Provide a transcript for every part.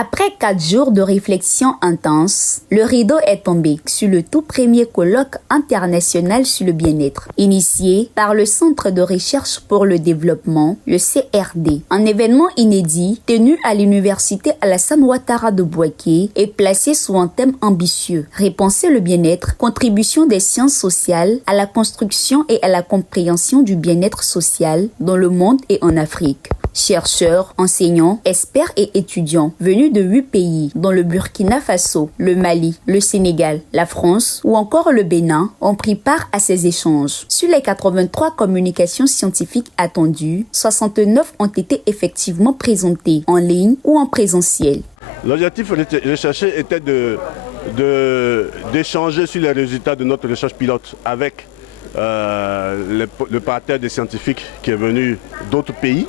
Après 4 jours de réflexion intense, le rideau est tombé sur le tout premier colloque international sur le bien-être, initié par le Centre de recherche pour le développement, le CRD. Un événement inédit tenu à l'université Alassane Ouattara de Bouaké est placé sous un thème ambitieux: repenser le bien-être, contribution des sciences sociales à la construction et à la compréhension du bien-être social dans le monde et en Afrique. Chercheurs, enseignants, experts et étudiants venus de 8 pays, dont le Burkina Faso, le Mali, le Sénégal, la France ou encore le Bénin, ont pris part à ces échanges. Sur les 83 communications scientifiques attendues, 69 ont été effectivement présentées en ligne ou en présentiel. L'objectif recherché était d'échanger sur les résultats de notre recherche pilote avec le parterre des scientifiques qui est venu d'autres pays,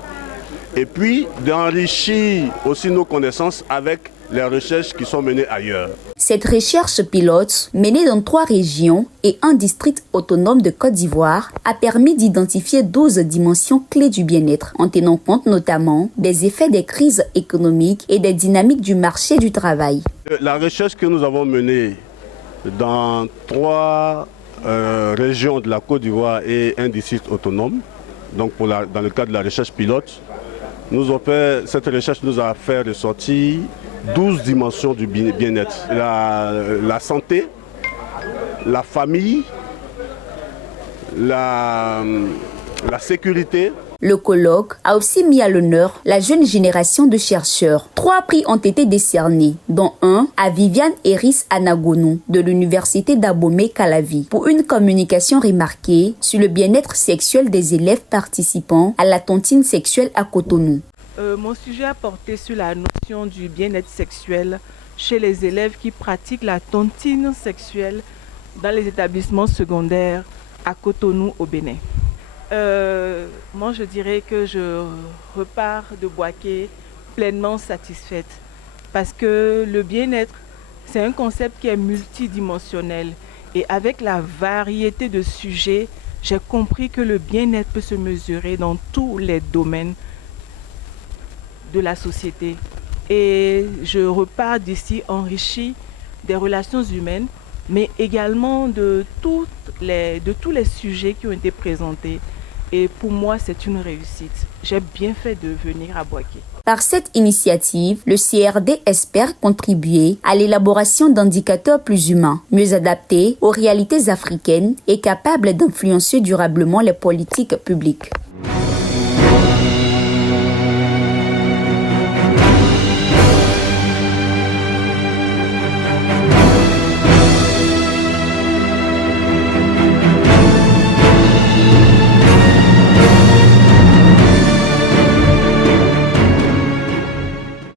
et puis d'enrichir aussi nos connaissances avec les recherches qui sont menées ailleurs. Cette recherche pilote, menée dans 3 régions et un district autonome de Côte d'Ivoire, a permis d'identifier 12 dimensions clés du bien-être, en tenant compte notamment des effets des crises économiques et des dynamiques du marché du travail. La recherche que nous avons menée dans 3 régions de la Côte d'Ivoire et un district autonome, donc dans le cadre de la recherche pilote, cette recherche nous a fait ressortir 12 dimensions du bien-être. La santé, la famille, la sécurité. Le colloque a aussi mis à l'honneur la jeune génération de chercheurs. 3 prix ont été décernés, dont un à Viviane Eris Anagonou de l'université d'Abomey-Calavi pour une communication remarquée sur le bien-être sexuel des élèves participant à la tontine sexuelle à Cotonou. Mon sujet a porté sur la notion du bien-être sexuel chez les élèves qui pratiquent la tontine sexuelle dans les établissements secondaires à Cotonou au Bénin. Moi, je dirais que je repars de Bouaké pleinement satisfaite parce que le bien-être, c'est un concept qui est multidimensionnel et avec la variété de sujets, j'ai compris que le bien-être peut se mesurer dans tous les domaines de la société. Et je repars d'ici enrichi des relations humaines, mais également de tous les sujets qui ont été présentés. Et pour moi, c'est une réussite. J'ai bien fait de venir à Bouaké. Par cette initiative, le CRD espère contribuer à l'élaboration d'indicateurs plus humains, mieux adaptés aux réalités africaines et capables d'influencer durablement les politiques publiques.